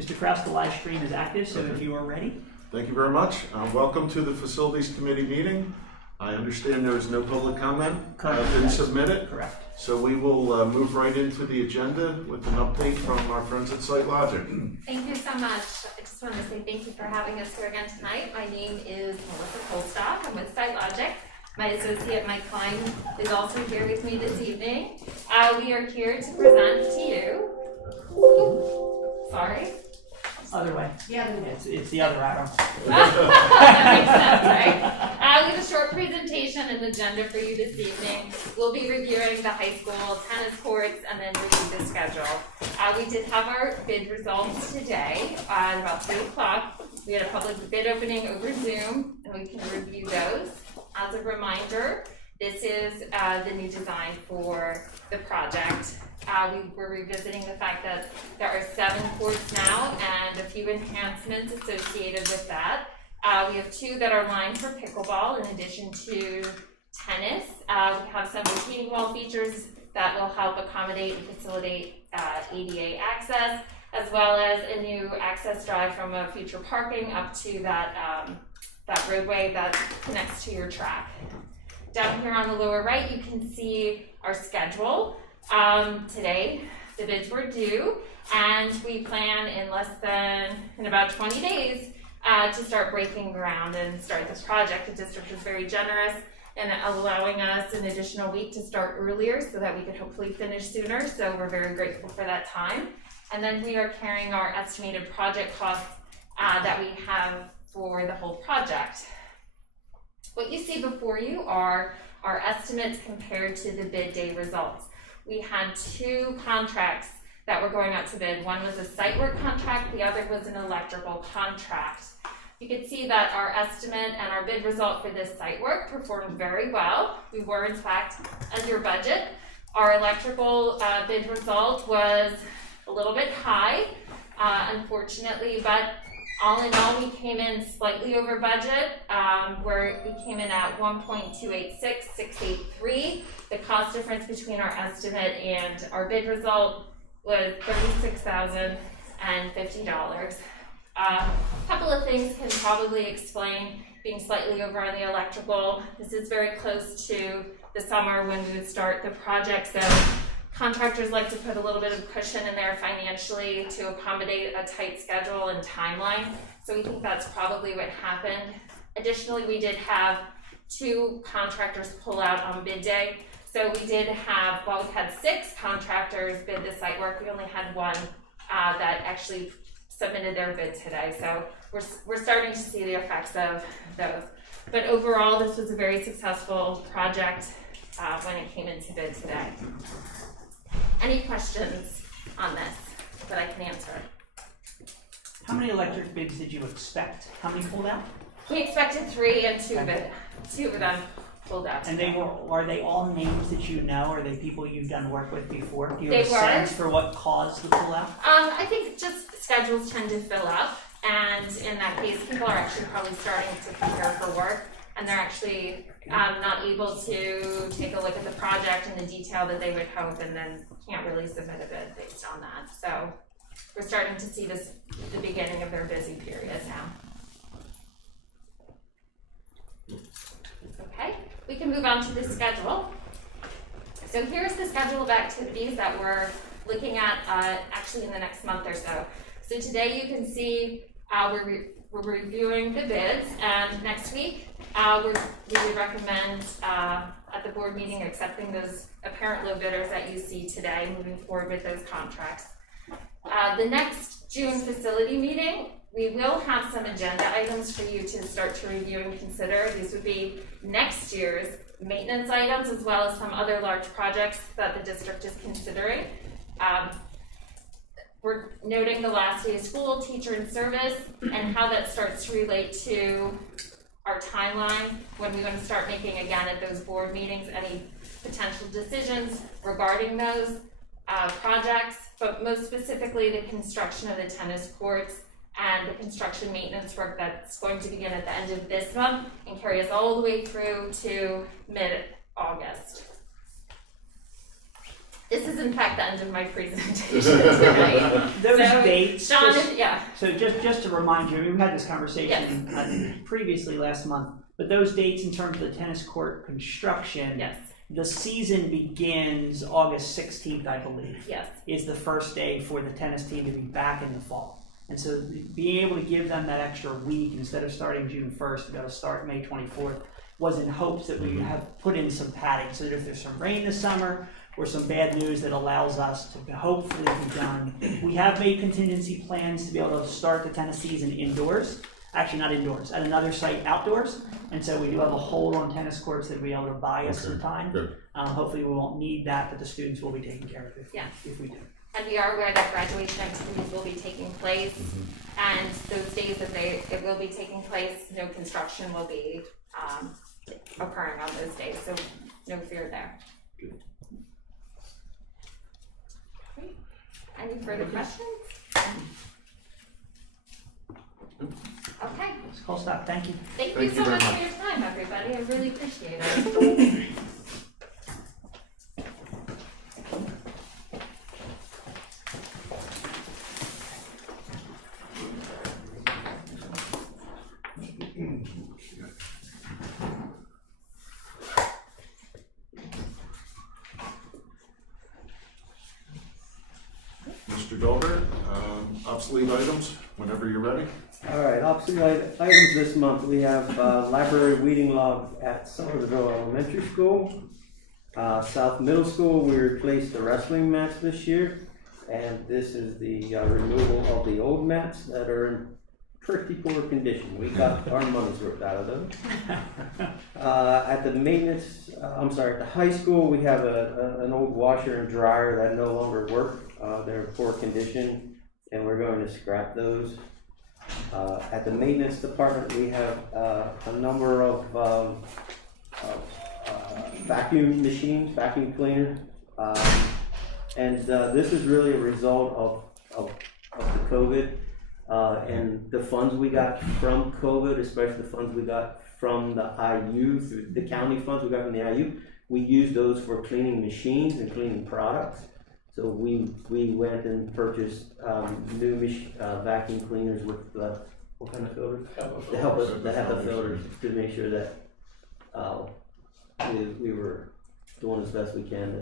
Mr. Kraus, the live stream is active, so if you are ready. Thank you very much. Welcome to the Facilities Committee meeting. I understand there is no public comment been submitted. Correct. So we will move right into the agenda with an update from our friends at SiteLogic. Thank you so much. I just want to say thank you for having us here again tonight. My name is Melissa Colstock. I'm with SiteLogic. My associate, Mike Klein, is also here with me this evening. We are here to present to you. Sorry. Other way. Yeah, it's the other arrow. That makes sense, right? We have a short presentation and agenda for you this evening. We'll be reviewing the high school tennis courts and then review the schedule. We did have our bid results today at about 3 o'clock. We had a public bid opening over Zoom, and we can review those. As a reminder, this is the new design for the project. We were revisiting the fact that there are 7 courts now and a few enhancements associated with that. We have 2 that are lined for pickleball in addition to tennis. We have some retaining wall features that will help accommodate and facilitate ADA access, as well as a new access drive from a future parking up to that roadway that connects to your track. Down here on the lower right, you can see our schedule. Today, the bids were due, and we plan in about 20 days to start breaking ground and start this project. The district was very generous in allowing us an additional week to start earlier so that we could hopefully finish sooner, so we're very grateful for that time. And then we are carrying our estimated project costs that we have for the whole project. What you see before you are our estimates compared to the bid day results. We had 2 contracts that were going out to bid. One was a site work contract, the other was an electrical contract. You can see that our estimate and our bid result for this site work performed very well. We were in fact under budget. Our electrical bid result was a little bit high, unfortunately, but all in all, we came in slightly over budget, where we came in at 1.286683. The cost difference between our estimate and our bid result was $36,050. A couple of things can probably explain being slightly over on the electrical. This is very close to the summer when we would start the project, so contractors like to put a little bit of cushion in there financially to accommodate a tight schedule and timeline. So we think that's probably what happened. Additionally, we did have 2 contractors pull out on bid day. So we did have, while we had 6 contractors bid the site work, we only had 1 that actually submitted their bid today. So we're starting to see the effects of those. But overall, this was a very successful project when it came into bid today. Any questions on this that I can answer? How many electric bids did you expect? How many pulled out? We expected 3 and 2 of them pulled out. And are they all names that you know? Are they people you've done work with before? Do you have a They were. sense for what caused the pullout? I think just schedules tend to fill up, and in that case, people are actually probably starting to prepare for work, and they're actually not able to take a look at the project in the detail that they would hope, and then can't really submit a bid based on that. So we're starting to see the beginning of their busy period now. Okay, we can move on to the schedule. So here's the schedule of activities that we're looking at actually in the next month or so. So today you can see we're reviewing the bids, and next week we would recommend at the board meeting accepting those apparent low bidders that you see today, moving forward with those contracts. The next June facility meeting, we will have some agenda items for you to start to review and consider. These would be next year's maintenance items, as well as some other large projects that the district is considering. We're noting the last day of school, teacher in service, and how that starts to relate to our timeline when we want to start making, again, at those board meetings, any potential decisions regarding those projects, but most specifically the construction of the tennis courts and the construction maintenance work that's going to begin at the end of this month and carry us all the way through to mid-August. This is in fact the end of my presentation tonight. Those So, dates, Sean, just- yeah, so just to remind you, I mean, we had this conversation previously last month, but those dates in terms of the tennis court construction, yes, the season begins August 16th, I believe, yes. is the first day for the tennis team to be back in the fall. And so being able to give them that extra week instead of starting June 1st, to be able to start May 24th, was in hopes that we have put in some padding so that if there's some rain this summer or some bad news, that allows us to hopefully be done. We have made contingency plans to be able to start the tennis season indoors. Actually, not indoors, at another site outdoors. And so we do have a hold on tennis courts that will be able to buy us some time. Good. Hopefully we won't need that, but the students will be taken care of if we do. And we are aware that graduation activities will be taking place, and those days that it will be taking place, no construction will be occurring on those days, so no fear there. Good. Great. Any further questions? Okay. It's call stop. Thank you. Thank Thank you you so very much much. for your time, everybody. I really appreciate it. Mr. Dolder, obsolete items, whenever you're ready. All right, obsolete items this month. We have library weeding log at Somerville Elementary School. South Middle School, we replaced the wrestling mats this year. And this is the removal of the old mats that are in pretty poor condition. We got our money's worth out of them. At the maintenance, at the high school, we have an old washer and dryer that no longer work. They're in poor condition, and we're going to scrap those. At the maintenance department, we have a number of vacuum machines, vacuum cleaners, and this is really a result of the COVID and the funds we got from COVID, especially the funds we got from the IU, through the county funds we got from the IU. We use those for cleaning machines and cleaning products. So we went and purchased new vacuum cleaners with what kind of filters? To help us to have the filters to make sure that we were doing as best we can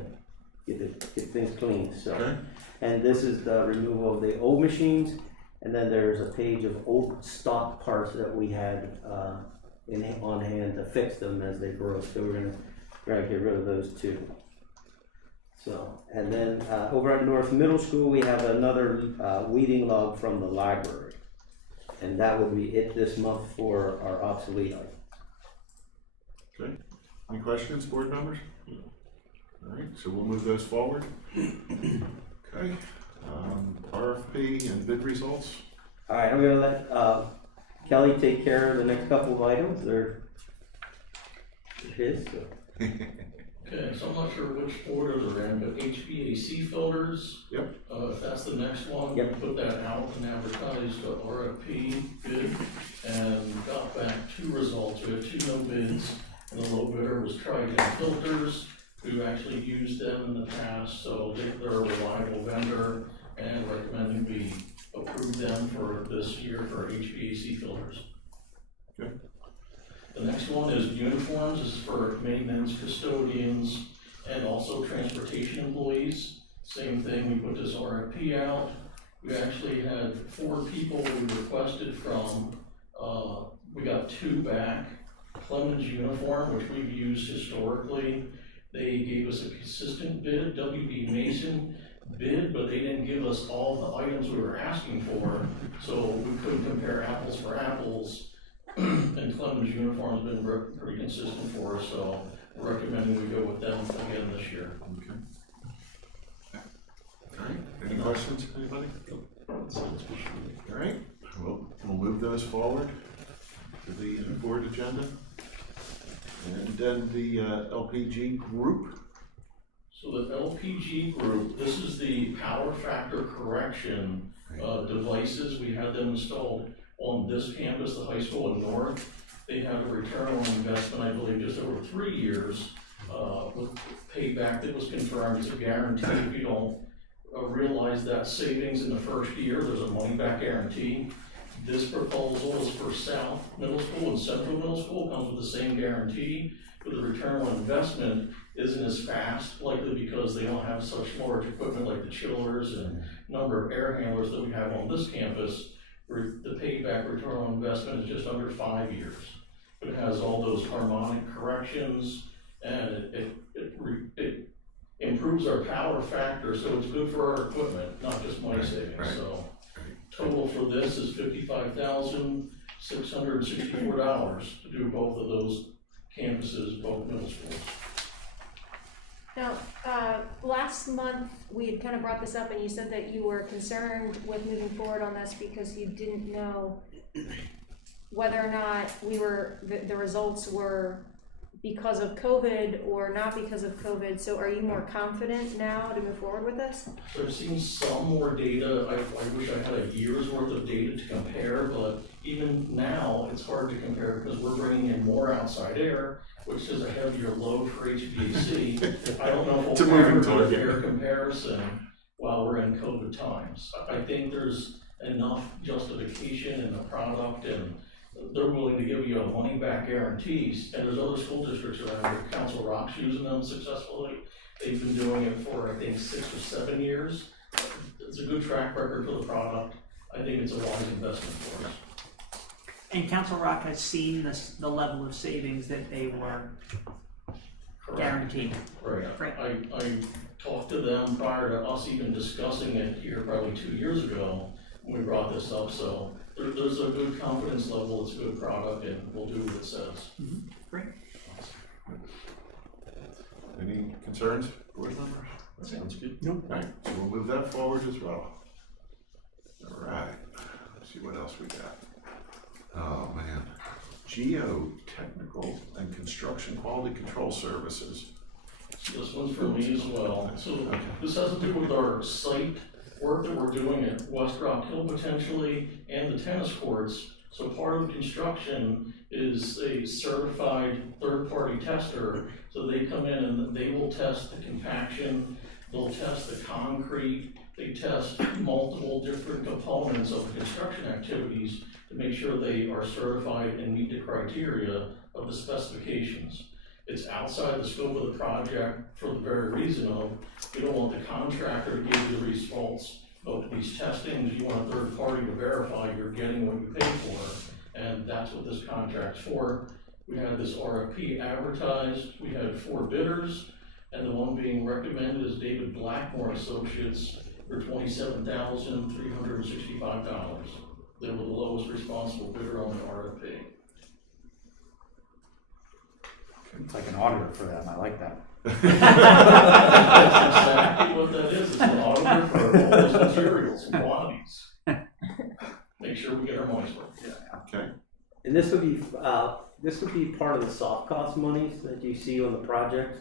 to get things clean. So, Okay. and this is the removal of the old machines, and then there's a page of old stock parts that we had on hand to fix them as they broke. So we're gonna get rid of those too. So, and then over at North Middle School, we have another weeding log from the library. And that will be it this month for our obsolete items. Okay. Any questions, board members? All right, so we'll move those forward. Okay. RFP and bid results. All right, I'm gonna let Kelly take care of the next couple of items. They're his. So. Okay, so I'm not sure which order they're in, but HVAC filters. Yep. If that's the next one, Yep. we put that out and advertised the RFP bid and got back 2 results. We had 2 no bids, and the low bidder was Triton Filters, who actually used them in the past, so they're a reliable vendor, and recommending we approve them for this year for HVAC filters. Okay. The next one is uniforms. This is for maintenance, custodians, and also transportation employees. Same thing, we put this RFP out. We actually had 4 people we requested from. We got 2 back. Clemens Uniform, which we've used historically, they gave us a consistent bid. WB Mason bid, but they didn't give us all the items we were asking for, so we couldn't compare apples for apples. And Clemens Uniform's been pretty consistent for us, so we're recommending we go with them again this year. Okay. All right, any questions, anybody? All right, we'll move those forward to the board agenda. And then the LPG group. So the LPG group, this is the power factor correction devices. We had them installed on this campus, the high school in North. They have a return on investment, I believe, just over 3 years. with payback that was confirmed, it's a guarantee. If you don't realize that savings in the first year, there's a money-back guarantee. This proposal is for South Middle School and Central Middle School, comes with the same guarantee, but the return on investment isn't as fast, likely because they don't have such large equipment like the chillers and number of air handlers that we have on this campus, where the payback return on investment is just under 5 years. But it has all those harmonic corrections, and it improves our power factor, so it's good for our equipment, not just money savings. Right. So total for this is $55,664 to do both of those campuses, both middle schools. Now, last month, we had kind of brought this up and you said that you were concerned with moving forward on this because you didn't know whether or not the results were because of COVID or not because of COVID. So are you more confident now to move forward with this? So I've seen some more data. I wish I had a year's worth of data to compare, but even now it's hard to compare because we're bringing in more outside air, which is a heavier load for HVAC. I don't know if we'll ever do a fair comparison while we're in COVID times. I think there's enough justification in the product, and they're willing to give you a money-back guarantees, and there's other school districts around. Council Rock's using them successfully. They've been doing it for, I think, 6 or 7 years. It's a good track record for the product. I think it's a wise investment for us. And Council Rock has seen the level of savings that they were guaranteed. Right. Right. I talked to them prior to us even discussing it here probably 2 years ago when we brought this up, so there's a good confidence level, it's a good product, and we'll do what it says. Mm-hmm. Great. Any concerns, board members? Sounds good. No. All right, so we'll move that forward as well. All right, let's see what else we got. Oh, man. Geotechnical and Construction Quality Control Services. So this one's for me as well. So this has to do with our site work that we're doing at West Rock Hill potentially, and the tennis courts. So part of the construction is a certified third-party tester. So they come in and they will test the compaction, they'll test the concrete, they test multiple different components of the construction activities to make sure they are certified and meet the criteria of the specifications. It's outside the scope of the project for the very reason of, you don't want the contractor to give you the results of these testings. You want a third party to verify you're getting what you paid for, and that's what this contract's for. We had this RFP advertised, we had 4 bidders, and the one being recommended is David Blackmore Associates for $27,365. They were the lowest responsible bidder on the RFP. It's like an auditor for them, I like that. That's exactly what that is, it's an auditor for all those materials and quantities. Make sure we get our money's worth. Okay. And this would be part of the soft cost monies that you see on the project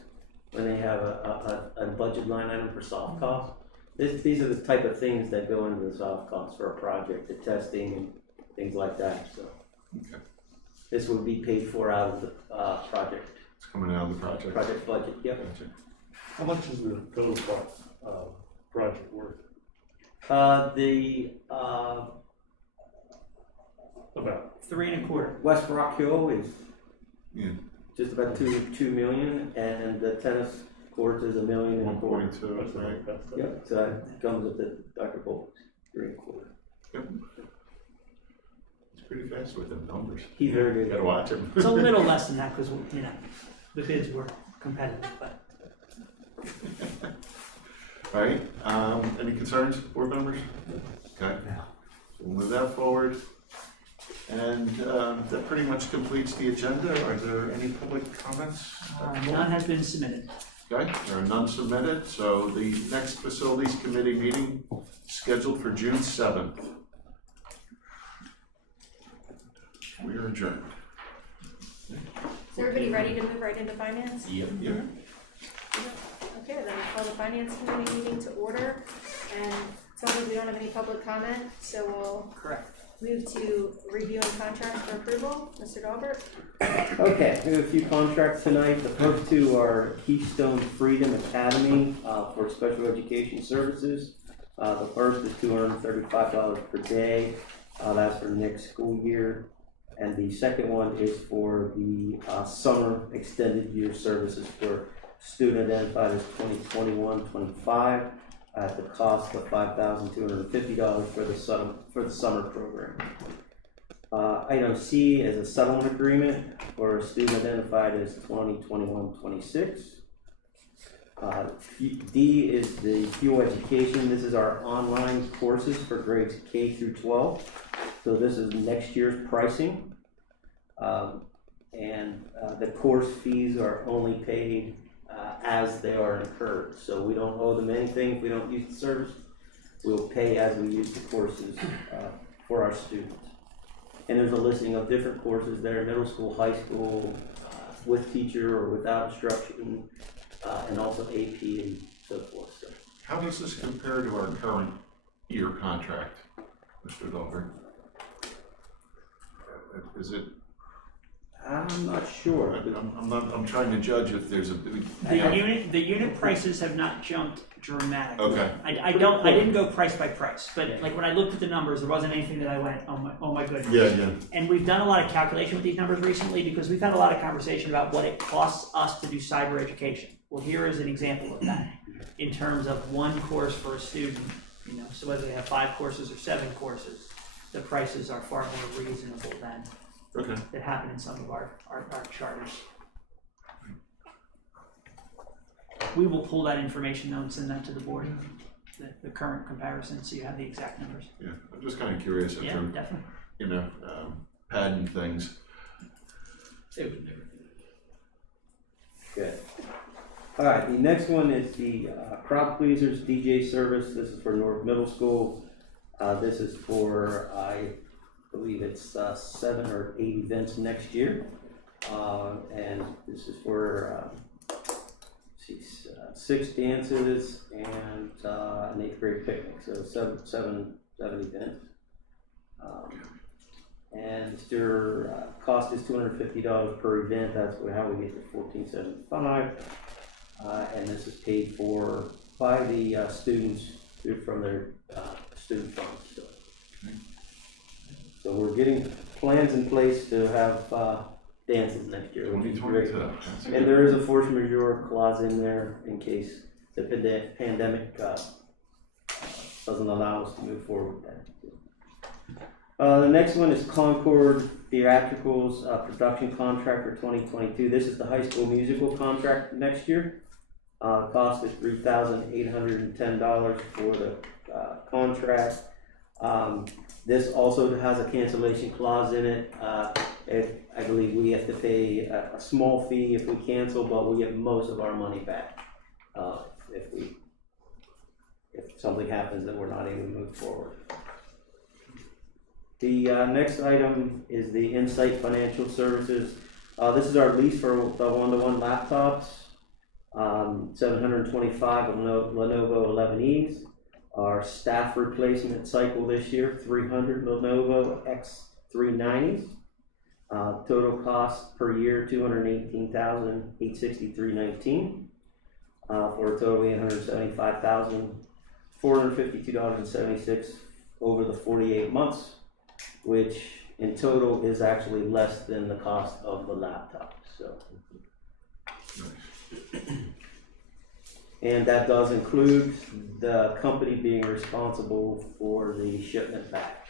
when they have a budget line item for soft cost. These are the type of things that go into the soft cost for a project, the testing and things like that. So Okay. this would be paid for out of the project It's coming out of the project. budget. Yep. Gotcha. How much is the total project worth? About 3 1/4. West Rock Hill is Yeah. just about two million, and the tennis courts is $1.25 million. 1.2, that's right? that's Yep. So that comes with the Dr. Bolt's 3 1/4. Yep. He's pretty fast with them numbers. He's very good. Gotta watch him. It's a little less than that because, you know, the bids were competitive, but. All right, any concerns, board members? Okay, so we'll move that forward. And that pretty much completes the agenda. Are there any public comments? None has been submitted. Okay, there are none submitted, so the next Facilities Committee meeting scheduled for June 7th. We are adjourned. Is everybody ready to move right into finance? Yep. Yeah. Okay, then we'll call the finance committee meeting to order, and it sounds like we don't have any public comment, so we'll Correct. move to reviewing contracts for approval. Mr. Dahlberg? Okay, we have a few contracts tonight. The first two are Keystone Freedom Academy for special education services. The first is $235 per day. That's for next school year. And the second one is for the summer extended year services for student identified as 2021-25 at the cost of $5,250 for the summer program. Item C is a settlement agreement for a student identified as 2021-26. D is the fuel education. This is our online courses for grades K through 12. So this is next year's pricing. The course fees are only paid as they are incurred. So we don't owe them anything if we don't use the service. We'll pay as we use the courses for our students. And there's a listing of different courses there, middle school, high school, with teacher or without instruction, and also AP and so forth. So, How does this compare to our current year contract, Mr. Dahlberg? Is it? I'm not sure. I'm trying to judge if there's a. The unit prices have not jumped dramatically. Okay. I didn't go price by price, but like when I looked at the numbers, there wasn't anything that I went, oh my goodness. Yeah. And we've done a lot of calculation with these numbers recently because we've had a lot of conversation about what it costs us to do cyber education. Well, here is an example of that in terms of one course for a student, so whether they have 5 courses or 7 courses, the prices are far more reasonable than that happen in some of our charters. We will pull that information though and send that to the board, the current comparison, so you have the exact numbers. Yeah, I'm just kind of curious if Yeah, they're, definitely. padding things. Good. All right, the next one is the Crowd Pleasers DJ service. This is for North Middle School. This is for, I believe it's 7 or 8 events next year. And this is for 6 dances and an 8th grade picnic, so seven events. And their cost is $250 per event. That's how we get to $1,475. And this is paid for by the students from their student funds. So we're getting plans in place to have dances next year, which is great. And there is a force majeure clause in there in case the pandemic doesn't allow us to move forward with that. The next one is Concord Theatricals production contract for 2022. This is the high school musical contract next year. The cost is $3,810 for the contract. This also has a cancellation clause in it. I believe we have to pay a small fee if we cancel, but we get most of our money back if something happens that we're not able to move forward. The next item is the Insight Financial Services. This is our lease for the one-to-one laptops. 725 Lenovo 11Es. Our staff replacement cycle this year, 300 Lenovo X390s. Total cost per year, $218,863.19. For a total of $875,452.76 over the 48 months, which in total is actually less than the cost of the laptop. So. And that does include the company being responsible for the shipment back,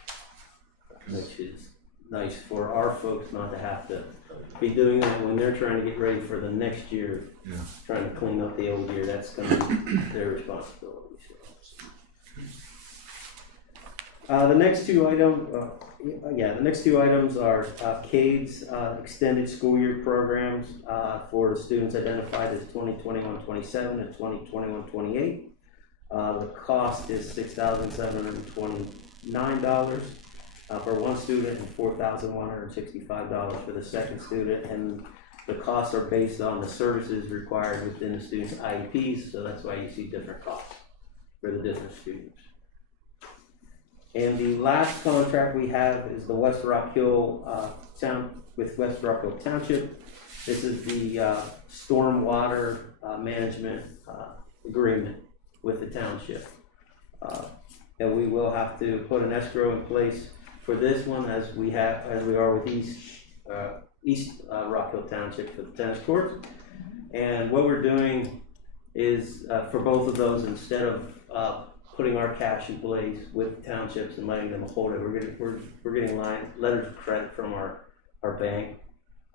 which is nice for our folks not to have to be doing that when they're trying to get ready for the next year, trying to clean up the old year. That's going to be their responsibility. The next two items are CADE's extended school year programs for the students identified as 2021-27 and 2021-28. The cost is $6,729 for one student and $4,165 for the second student, and the costs are based on the services required within the student's IEPs, so that's why you see different costs for the different students. And the last contract we have is the West Rock Hill, with West Rock Hill Township. This is the stormwater management agreement with the township. And we will have to put an escrow in place for this one as we are with East Rock Hill Township for the tennis courts. And what we're doing is for both of those, instead of putting our cash in place with townships and letting them hold it, we're getting letters of credit from our bank,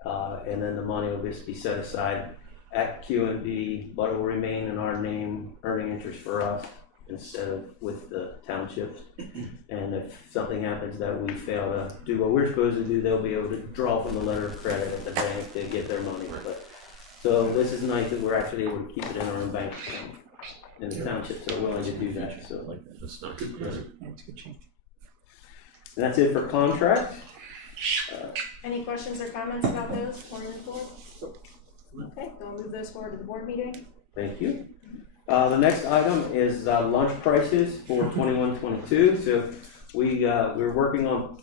and then the money will just be set aside at QNB, but it will remain in our name, earning interest for us instead of with the townships. And if something happens that we fail to do what we're supposed to do, they'll be able to draw from the letter of credit at the bank to get their money. But, so this is nice that we're actually able to keep it in our own bank account. And the townships are willing to do that, so. That's not good. Yeah, it's a good change. And that's it for contracts. Any questions or comments about those before we move forward? Okay, so we'll move those forward to the board meeting. Thank you. The next item is lunch prices for 21-22. So we're working on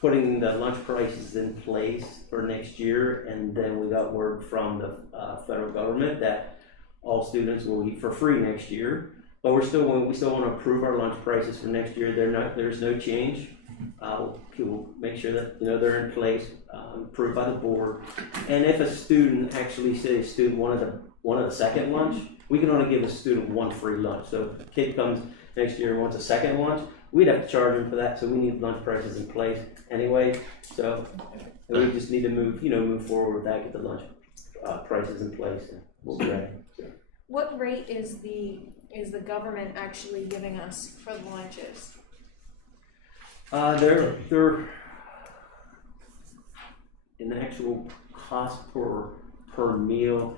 putting the lunch prices in place for next year, and then we got word from the federal government that all students will eat for free next year. But we still want to approve our lunch prices for next year. There's no change. We'll make sure that they're in place, approved by the board. And if a student actually says student wanted a second lunch, we can only give a student one free lunch. So if a kid comes next year and wants a second lunch, we'd have to charge them for that. So we need lunch prices in place anyway. So we just need to move forward with that, get the lunch prices in place, and we'll be ready. What rate is the government actually giving us for the lunches? They're an actual cost per meal.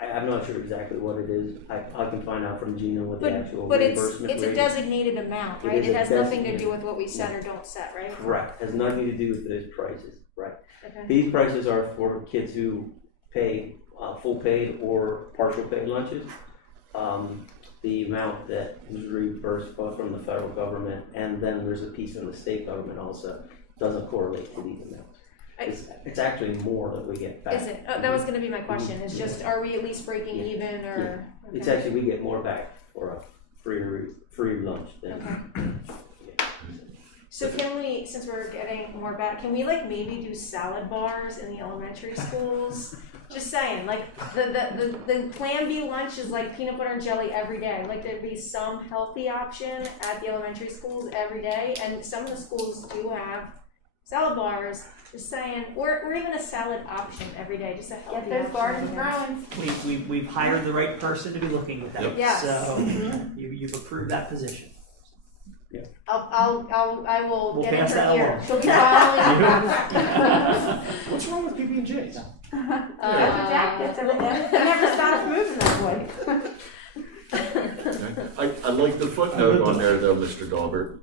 I'm not sure exactly what it is. I can find out from Gina what the actual reimbursement rate is. It's a designated amount, right? It has nothing to do with what we set or don't set, right? Correct. Has nothing to do with those prices. Right. Okay. These prices are for kids who pay full paid or partial paid lunches. The amount that is reimbursed both from the federal government, and then there's a piece from the state government also, doesn't correlate to these amounts. It's actually more that we get back. Is it? Oh, that was going to be my question. Is just, are we at least breaking even, or? Yeah. It's okay. actually, we get more back for a free lunch than. Okay. Yeah. So can we, since we're getting more back, can we maybe do salad bars in the elementary schools? Just saying, the Plan B lunch is peanut butter and jelly every day. There'd be some healthy option at the elementary schools every day, and some of the schools do have salad bars. Just saying, or even a salad option every day, just a healthy Get those option. gardens growing. We've hired the right person to be looking at that. Yep. Yes. So you've approved that position. I will We'll get in pass her that ear. along. She'll be following. What's wrong with PB&J? It never stops moving that way. I like the footnote on there though, Mr. Dahlberg.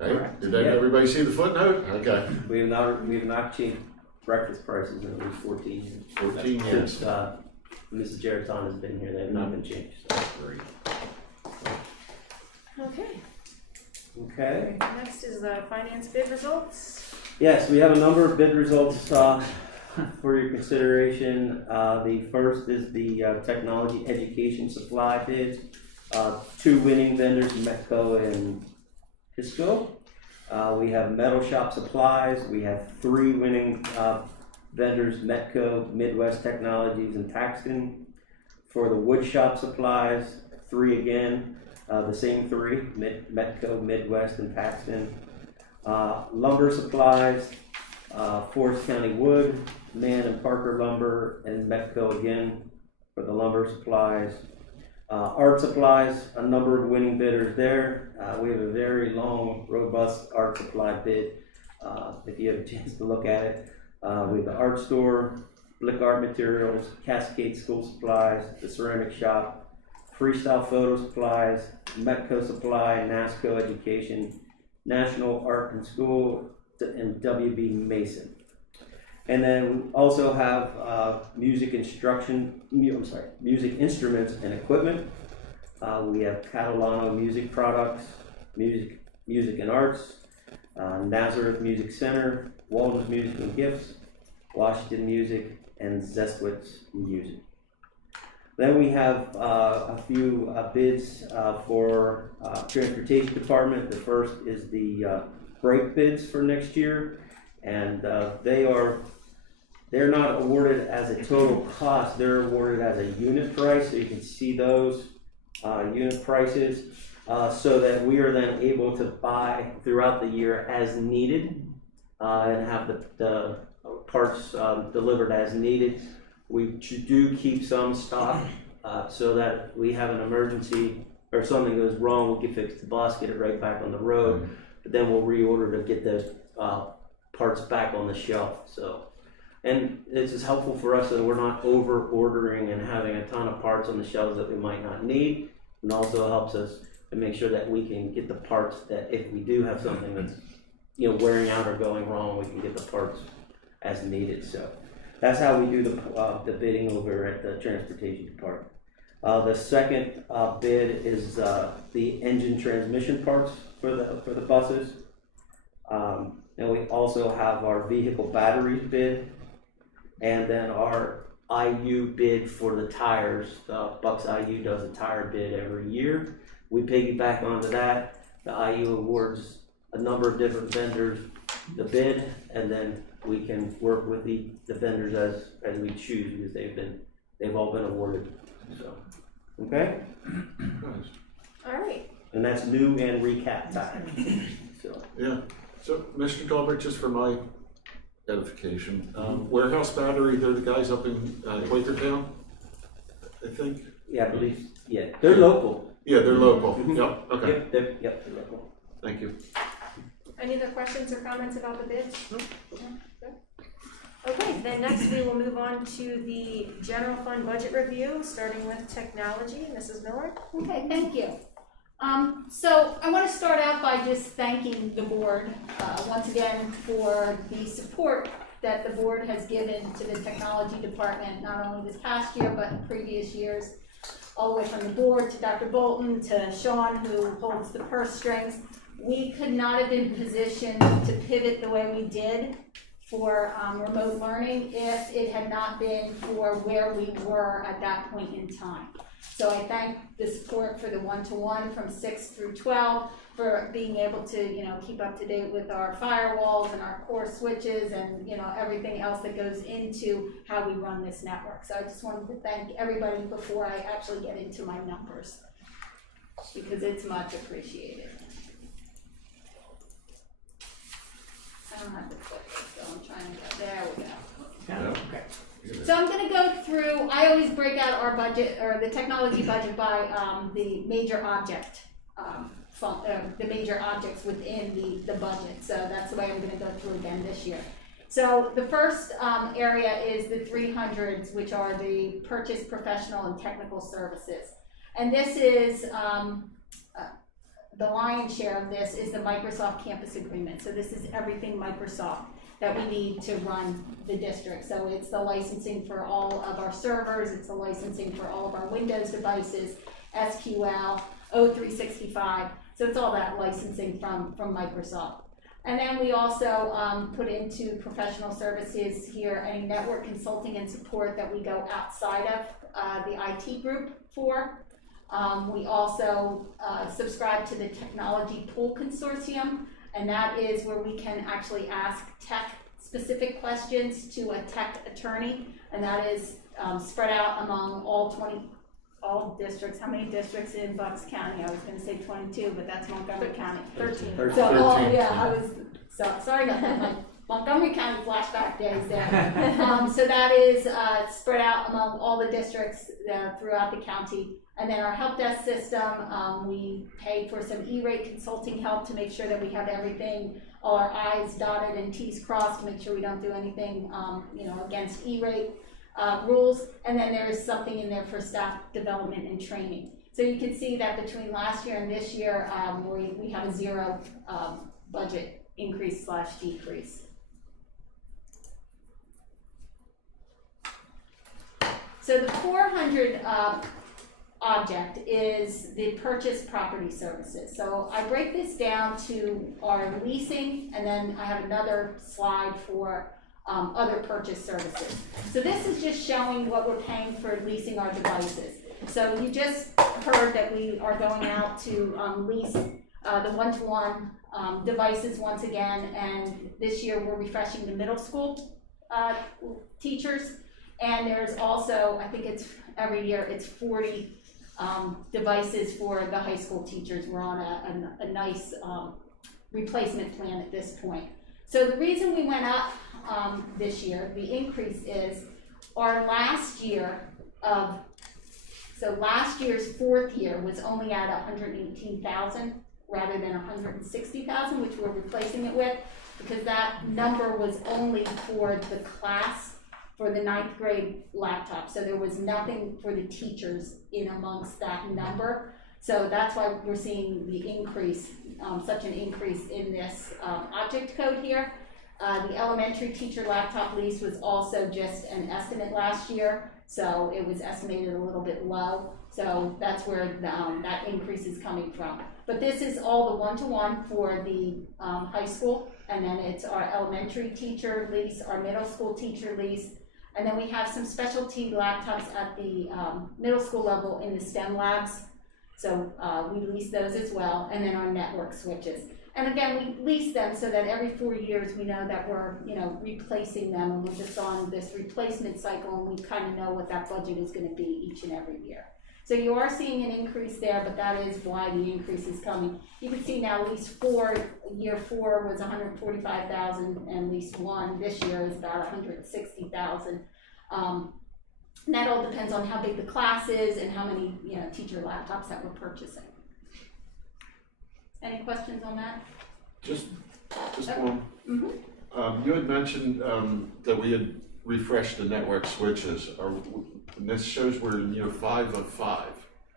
Right? Correct. Did Yeah. everybody see the footnote? Okay. We have not changed breakfast prices in at least 14 years. 14 years. Since Mrs. Geraton has been here, they have not been changed. So. Great. Okay. Okay. Next is the finance bid results. Yes, we have a number of bid results for your consideration. The first is the technology education supply bids. 2 winning vendors, Metco and Pisco. We have metal shop supplies. We have 3 winning vendors, Metco, Midwest Technologies, and Paxton. For the wood shop supplies, 3 again. The same 3, Metco, Midwest, and Paxton. Lumber supplies, Forest County Wood, Mann and Parker Lumber, and Metco again for the lumber supplies. Art supplies, a number of winning bidders there. We have a very long, robust art supply bid. If you have a chance to look at it, we have the art store, Blick Art Materials, Cascade School Supplies, the Ceramic Shop, Freestyle Photo Supplies, Metco Supply, NASCO Education, National Art and School, and WB Mason. And then we also have music instruments and equipment. We have Catalano Music Products, Music and Arts, Nazareth Music Center, Walden's Music and Gifts, Washington Music, and Zestwitz Music. Then we have a few bids for Transportation Department. The first is the brake bids for next year, and they're not awarded as a total cost, they're awarded as a unit price, so you can see those unit prices, so that we are then able to buy throughout the year as needed, and have the parts delivered as needed. We do keep some stock, so that we have an emergency or something goes wrong, we can fix the bus, get it right back on the road, but then we'll reorder to get the parts back on the shelf. So, and this is helpful for us so we're not over ordering and having a ton of parts on the shelves that we might not need, and also helps us to make sure that we can get the parts that if we do have something that's wearing out or going wrong, we can get the parts as needed. So that's how we do the bidding over at the Transportation Department. The second bid is the engine transmission parts for the buses. And we also have our vehicle batteries bid, and then our IU bid for the tires. Bucks IU does a tire bid every year. We piggyback onto that. The IU awards a number of different vendors the bid, and then we can work with the vendors as we choose, because they've all been awarded. So, okay? Nice. All right. And that's new and recap tires. So. Yeah, so Mr. Dahlberg, just for my edification, Warehouse Battery, they're the guys up in Quakertown, I think? Yeah, I believe, yeah, they're local. Yeah, they're local, Mhm. yep, okay, Yep, they're local. thank you. Any other questions or comments about the bids? No? Good. Okay, then next we will move on to the general fund budget review, starting with technology. Mrs. Miller? Okay, thank you. So I want to start out by just thanking the board once again for the support that the board has given to the technology department, not only this past year, but in previous years, all the way from the board to Dr. Bolton to Sean, who holds the purse strings. We could not have been positioned to pivot the way we did for remote learning if it had not been for where we were at that point in time. So I thank the support for the one-to-one from 6 through 12 for being able to, keep up to date with our firewalls and our core switches and, everything else that goes into how we run this network. So I just wanted to thank everybody before I actually get into my numbers, because it's much appreciated. I don't have the clicker, so I'm trying to go, there we go. Yeah. Okay. So I'm going to go through, I always break out our budget, or the technology budget, by the major object, the major objects within the budget. So that's the way I'm going to go through again this year. So the first area is the 300s, which are the purchase, professional, and technical services. And this is, the lion's share of this is the Microsoft Campus Agreement. So this is everything Microsoft that we need to run the district. So it's the licensing for all of our servers, it's the licensing for all of our Windows devices, SQL, O365. So it's all that licensing from Microsoft. And then we also put into professional services here any network consulting and support that we go outside of the IT group for. We also subscribe to the Technology Pool Consortium, and that is where we can actually ask tech-specific questions to a tech attorney, and that is spread out among all districts. How many districts in Bucks County? I was going to say 22, but that's Montgomery County. 13. So, sorry about that. My Montgomery County flashback days there. So that is spread out among all the districts throughout the county. And then our help desk system, we pay for some E-rate consulting help to make sure that we have everything, all our I's dotted and T's crossed, to make sure we don't do anything, against E-rate rules. And then there is something in there for staff development and training. So you can see that between last year and this year, we have a zero budget increase / decrease. So the 400 object is the purchase property services. So I break this down to our leasing, and then I have another slide for other purchase services. So this is just showing what we're paying for leasing our devices. So you just heard that we are going out to lease the one-to-one devices once again, and this year we're refreshing the middle school teachers. And there's also, I think it's every year, it's 40 devices for the high school teachers. We're on a nice replacement plan at this point. So the reason we went up this year, the increase is our last year of, so last year's fourth year was only at 118,000 rather than 160,000, which we're replacing it with, because that number was only for the class for the 9th grade laptop. So there was nothing for the teachers in amongst that number. So that's why we're seeing the increase, such an increase in this object code here. The elementary teacher laptop lease was also just an estimate last year, so it was estimated a little bit low. So that's where that increase is coming from. But this is all the one-to-one for the high school, and then it's our elementary teacher lease, our middle school teacher lease, and then we have some specialty laptops at the middle school level in the STEM labs. So we lease those as well, and then our network switches. And again, we lease them so that every 4 years we know that we're, replacing them, and we're just on this replacement cycle, and we kind of know what that budget is going to be each and every year. So you are seeing an increase there, but that is why the increase is coming. You can see now lease 4, year 4 was 145,000, and lease 1 this year is about 160,000. That all depends on how big the class is and how many teacher laptops that we're purchasing. Any questions on that? Just one. Mm-hmm. You had mentioned that we had refreshed the network switches. And this shows we're in year 5 of 5.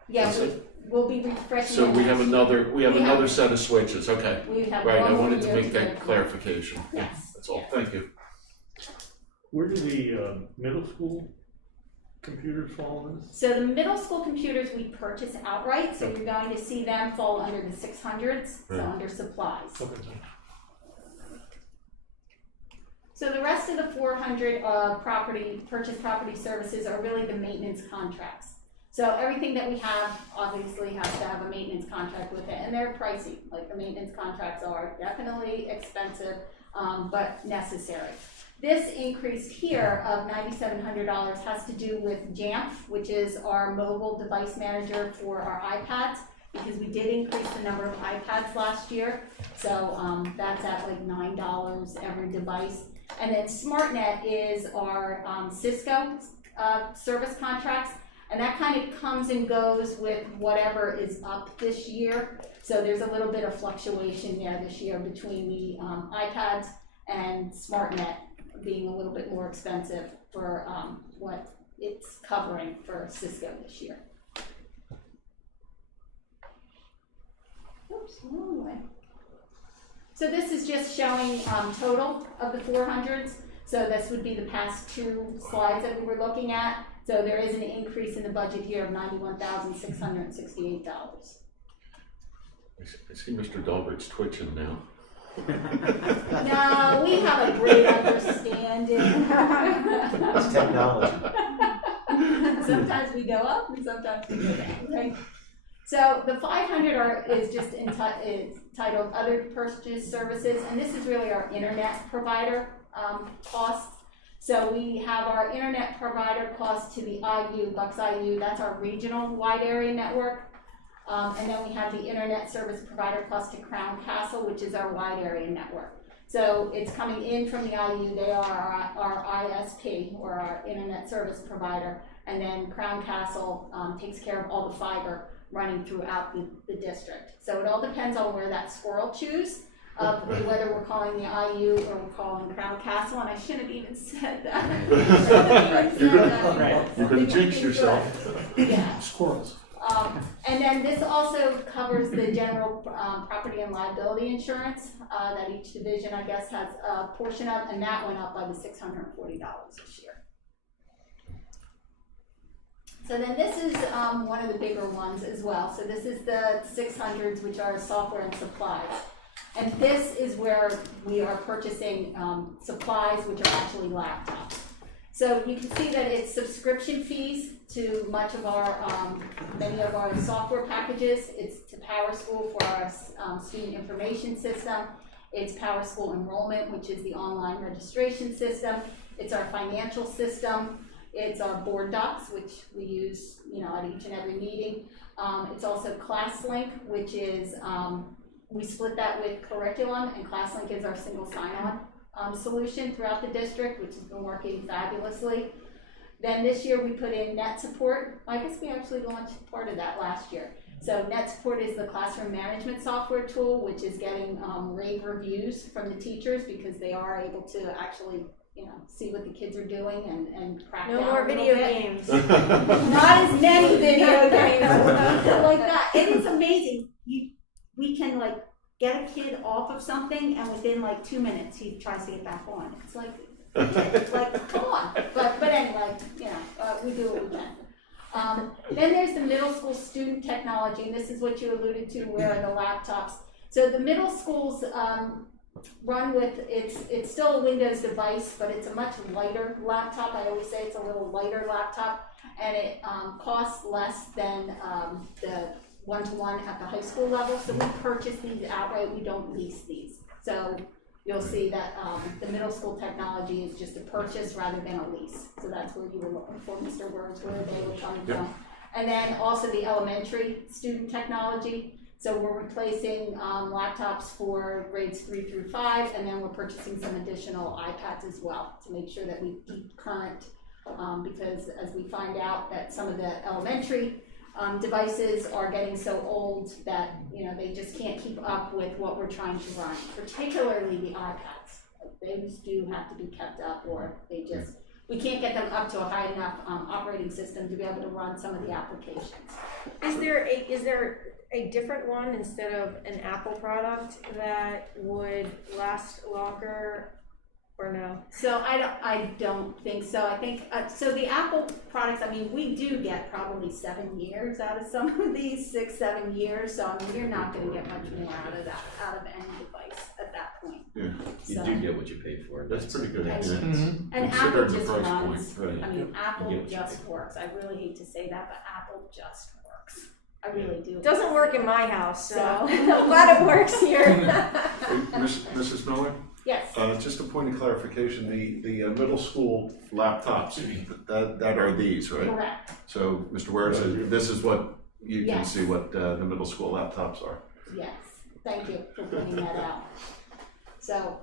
Yeah, Is we'll be refreshing. So it we have next- another set of switches. Okay. We have Right. one I more wanted to year make that get it. clarification. Yes. That's all. Thank you. Where do the middle school computers fall in this? So the middle school computers we purchase outright, so you're going to see them fall under the 600s, so Right. under supplies. Okay. So the rest of the 400 purchase property services are really the maintenance contracts. So everything that we have obviously has to have a maintenance contract with it, and they're pricey. Like the maintenance contracts are definitely expensive, but necessary. This increase here of $9,700 has to do with JAMF, which is our mobile device manager for our iPads, because we did increase the number of iPads last year. So that's at like $9 every device. And then SmartNet is our Cisco service contracts, and that kind of comes and goes with whatever is up this year. So there's a little bit of fluctuation there this year between the iPads and SmartNet being a little bit more expensive for what it's covering for Cisco this year. Oops, wrong way. So this is just showing total of the 400s. So this would be the past 2 slides that we were looking at. So there is an increase in the budget here of $91,668. I see Mr. Dahlberg's twitching now. No, we have a great understanding. It's technology. Sometimes we go up and sometimes we go down, right? So the 500 is just titled Other Purchase Services, and this is really our internet provider costs. So we have our internet provider cost to the IU, Bucks IU, that's our regional wide area network. And then we have the internet service provider cost to Crown Castle, which is our wide area network. So it's coming in from the IU, they are our ISP, or our internet service provider, and then Crown Castle takes care of all the fiber running throughout the district. So it all depends on where that squirrel chews, whether we're calling the IU or we're calling Crown Castle, and I shouldn't have even said that. You're gonna jinx yourself. Yeah. Squirrels. And then this also covers the general property and liability insurance that each division, I guess, has a portion of, and that went up by the $640 this year. So then this is one of the bigger ones as well. So this is the 600s, which are software and supplies. And this is where we are purchasing supplies, which are actually laptops. So you can see that it's subscription fees to much of our, many of our software packages. It's to PowerSchool for our student information system. It's PowerSchool Enrollment, which is the online registration system. It's our financial system. It's our board docs, which we use, at each and every meeting. It's also ClassLink, which is, we split that with curriculum, and ClassLink is our single sign-on solution throughout the district, which has been working fabulously. Then this year we put in Netsupport. I guess we actually launched part of that last year. So Netsupport is the classroom management software tool, which is getting rave reviews from the teachers because they are able to actually see what the kids are doing and crack down No more a little video bit. games. Not as many video games like that. It is amazing. We can get a kid off of something, and within 2 minutes he tries to get back on. It's come on. But anyway, we do what we can. Then there's the middle school student technology, and this is what you alluded to, where the laptops. So the middle schools run with, it's still a Windows device, but it's a much lighter laptop. I always say it's a little lighter laptop, and it costs less than the one-to-one at the high school level. So we purchase these outright, we don't lease these. So you'll see that the middle school technology is just a purchase rather than a lease. So that's where you were looking for, Mr. Words, where they were coming from. And then also the elementary student technology. So we're replacing laptops for grades 3 through 5, and then we're purchasing some additional iPads as well to make sure that we keep current, because as we find out that some of the elementary devices are getting so old that they just can't keep up with what we're trying to run, particularly the iPads. Those do have to be kept up, or we can't get them up to a high enough operating system to be able to run some of the applications. Is there a different one instead of an Apple product that would last longer, or no? So I don't think so. I think so the Apple products, we do get probably 7 years out of some of these, 6-7 years. So you're not going to get much more out of any device at that point. Yeah, So, You do get what you paid for. that's pretty good. And- Yeah. and Considered Apple the just price runs. point, right. Apple You get what you just pay for. works. I really hate to say that, but Apple just works. I really do. It doesn't work in my house, so So- I'm glad it works here. Mrs. Miller? Yes. Just a point of clarification, the middle school laptops, that are these, right? Correct. So, Mr. Wares, this is what you can Yes. see what the middle school laptops are. Yes. Thank you for pointing that out. So,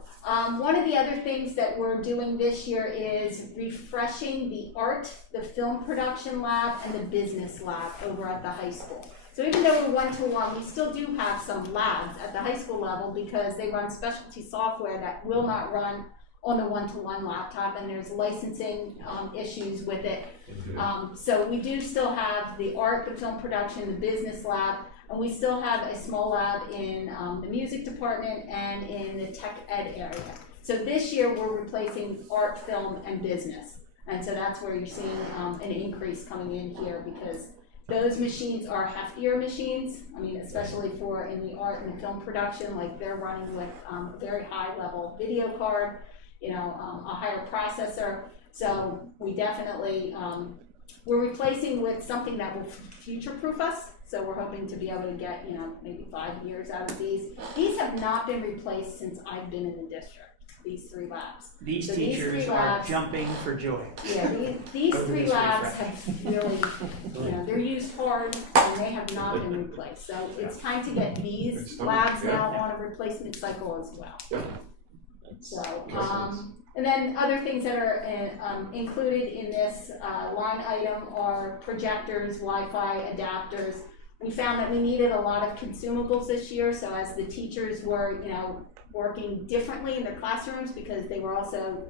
one of the other things that we're doing this year is refreshing the art, the film production lab, and the business lab over at the high school. So even though we're one-to-one, we still do have some labs at the high school level because they run specialty software that will not run on the one-to-one laptop, and there's licensing issues with it. So we do still have the art, the film production, the business lab, and we still have a small lab in the music department and in the tech ed area. So this year we're replacing art, film, and business. And so that's where you're seeing an increase coming in here, because those machines are heftier machines. Especially for in the art and the film production, they're running with a very high level video card, a higher processor. So we definitely, we're replacing with something that will future-proof us. So we're hoping to be able to get, maybe 5 years out of these. These have not been replaced since I've been in the district, these 3 labs. These So these teachers 3 are labs- jumping for joy. Yeah, these Over 3 this labs refresh. have really, they're used hard, and they have not been replaced. So it's time to get these It's time, labs yeah. now on a replacement cycle as well. That's- So, Makes sense. and then other things that are included in this line item are projectors, Wi-Fi adapters. We found that we needed a lot of consumables this year, so as the teachers were, working differently in their classrooms because they were also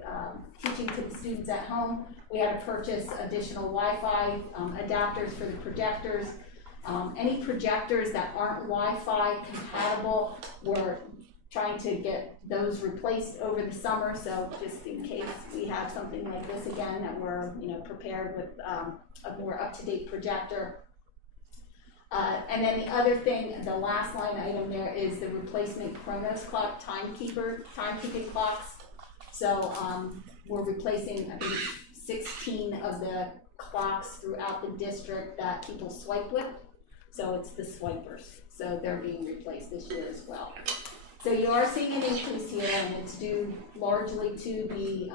teaching to the students at home, we had to purchase additional Wi-Fi adapters for the projectors. Any projectors that aren't Wi-Fi compatible were trying to get those replaced over the summer, so just in case we have something like this again, that we're, prepared with a more up-to-date projector. And then the other thing, the last line item there is the replacement Chronos clock timekeeping clocks. So we're replacing, I think, 16 of the clocks throughout the district that people swipe with. So it's the swipers. So they're being replaced this year as well. So you are seeing an increase here, and it's due largely to the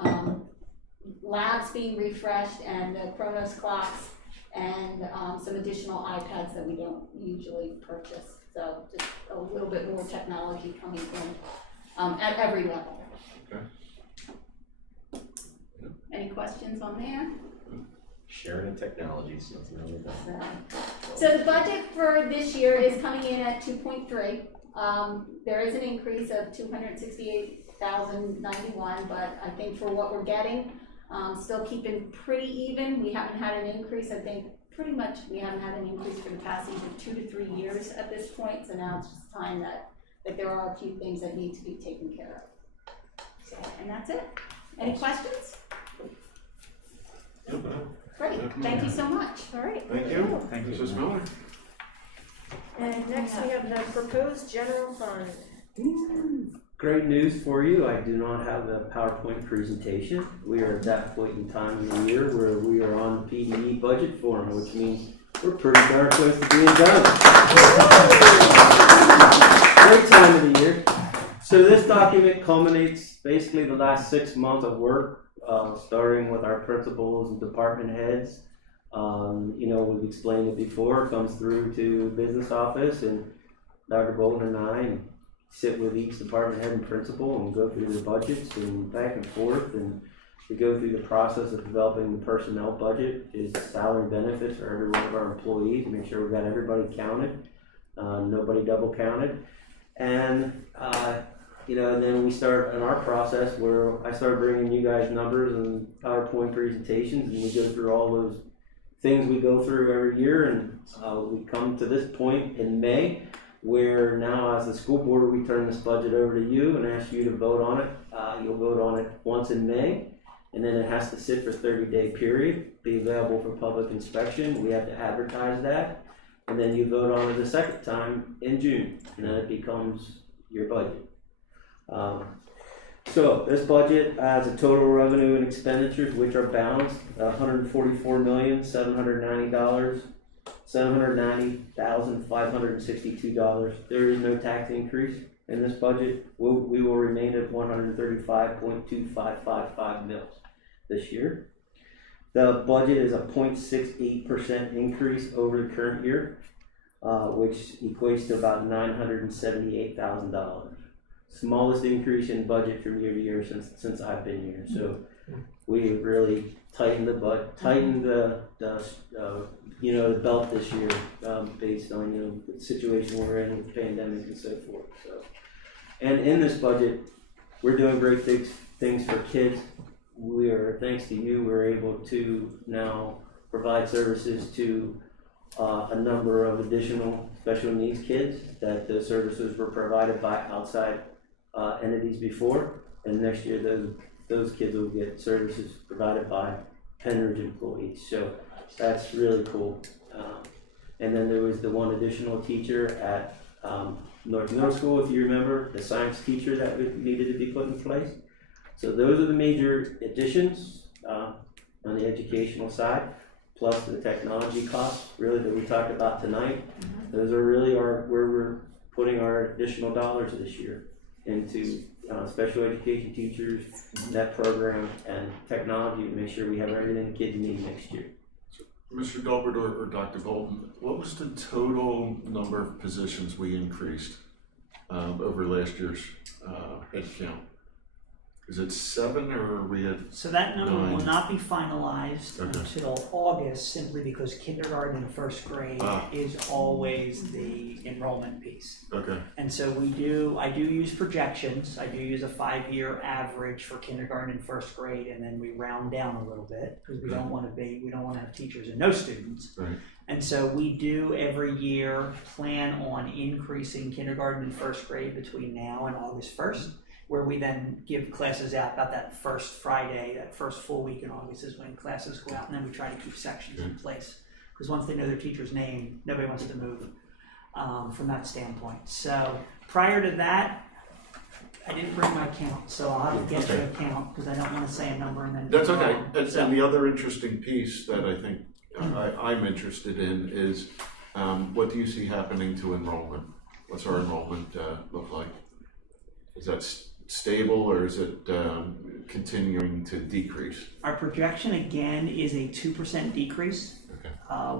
labs being refreshed and the Chronos clocks and some additional iPads that we don't usually purchase. So just a little bit more technology coming in at every level. Okay. Any questions on there? Sharing of technologies, nothing wrong with that. So the budget for this year is coming in at 2.3. There is an increase of $268,091, but I think for what we're getting, still keeping pretty even. We haven't had an increase. I think pretty much we haven't had an increase for the past even 2 to 3 years at this point. So now it's just time that there are a few things that need to be taken care of. So, and that's it. Any questions? Great. Thank you so much. All right. Thank you. Thank you. Mrs. Miller? And next we have the proposed general fund. Great news for you, I do not have a PowerPoint presentation. We are at that point in time in the year where we are on the PDE budget form, which means we're pretty darn close to being done. Great time of the year. So this document culminates basically the last 6 months of work, starting with our principals and department heads. We've explained it before, it comes through to business office, and Dr. Bolton and I sit with each department head and principal and go through the budgets and back and forth, and we go through the process of developing the personnel budget, which is salary and benefits for every one of our employees, make sure we've got everybody counted, nobody double counted. And then we start in our process where I start bringing you guys numbers and PowerPoint presentations, and we go through all those things we go through every year, and we come to this point in May where now as the school board we turn this budget over to you and ask you to vote on it. You'll vote on it once in May, and then it has to sit for 30-day period, be available for public inspection. We have to advertise that, and then you vote on it a second time in June, and then it becomes your budget. So this budget has a total revenue and expenditures which are balanced, $790,562. There is no tax increase in this budget. We will remain at 135.2555 mils this year. The budget is a 0.68% increase over the current year, which equates to about $978,000. Smallest increase in budget from year to year since I've been here. So we really tightened the belt this year based on the situation we're in with the pandemic and so forth. So, and in this budget, we're doing great things for kids. We are, thanks to you, we're able to now provide services to a number of additional special needs kids that those services were provided by outside entities before, and next year those kids will get services provided by Penridge employees. So that's really cool. And then there was the one additional teacher at North Middle School, if you remember, the science teacher that needed to be put in place. So those are the major additions on the educational side, plus the technology costs really that we talked about tonight. Those are really where we're putting our additional dollars this year into special education teachers, that program, and technology to make sure we have everything kids need next year. Mr. Delbert or Dr. Bolton, what was the total number of positions we increased over last year's head count? Is it 7 or are we at? So that number will 9. not be finalized Okay. until August, simply because kindergarten and first grade is always the enrollment piece. Okay, And so I do use projections. I do use a 5-year average for kindergarten and first grade, and then we round down a little bit because we don't want to have teachers and no students. right, And so we do every year plan on increasing kindergarten and first grade between now and August 1st, where we then give classes out about that first Friday, that first full week in August is when classes go out, and then we try to keep sections in place. Because once they know their teacher's name, nobody wants to move from that standpoint. So prior to that, I didn't bring my count, so I'll have to get you a count because I don't want to say a number and then. that's okay. wrong. And So- the other interesting piece that I think I'm interested in is what do you see happening to enrollment? What's our enrollment look like? Is that stable or is it continuing to decrease? Our projection again is a 2% decrease. Okay.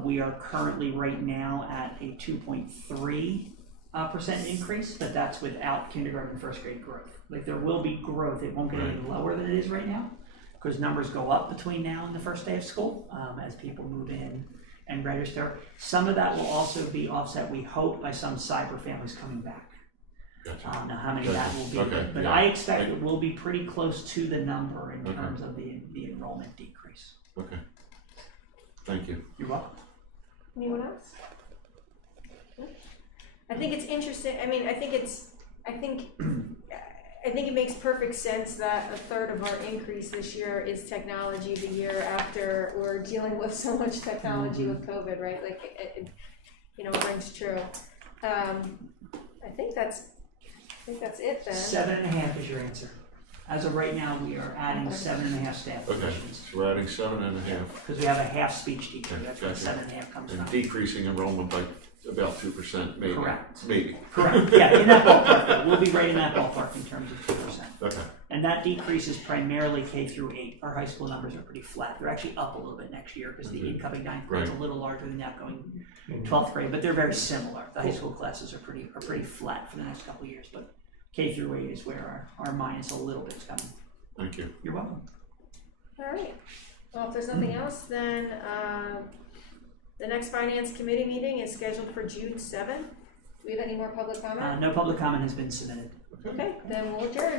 We are currently right now at a 2.3% increase, but that's without kindergarten and first grade growth. Like there will be growth, it won't get any lower than it is right now, because numbers go up between now and the first day of school as people move in and register. Some of that will also be offset, we hope, by some cyber families coming back. Gotcha. Now how many that will be, Okay, but yeah. I expect it will be pretty close to the number in Okay. terms of the enrollment decrease. Okay. Thank you. You're welcome. Anyone else? I think it's interesting, I mean, I think it makes perfect sense that a third of our increase this year is technology the year after we're dealing with so much technology with COVID, right? Like, it rings true. I think that's it then. 7.5 is your answer. As of right now, we are adding 7.5 staff Okay, positions. so we're adding 7.5 Because we have a half speech teacher, Okay, that's where the gotcha. 7.5 comes and from. decreasing enrollment by about 2%, maybe. Correct. Maybe. Correct, yeah, in that ballpark, we'll be right in that ballpark in terms of 2%. Okay. And that decrease is primarily K through 8. Our high school numbers are pretty flat. They're actually up a little bit next year because the incoming 9th grade's a little larger than the outgoing 12th grade, but they're very similar. The high school classes are pretty flat for the next couple of years, but K through 8 is where our minus a little bit's coming. Thank you. You're welcome. All right, well, if there's nothing else, then, the next finance committee meeting is scheduled for June 7th. Do we have any more public comment? No public comment has been submitted. Okay, then we'll adjourn.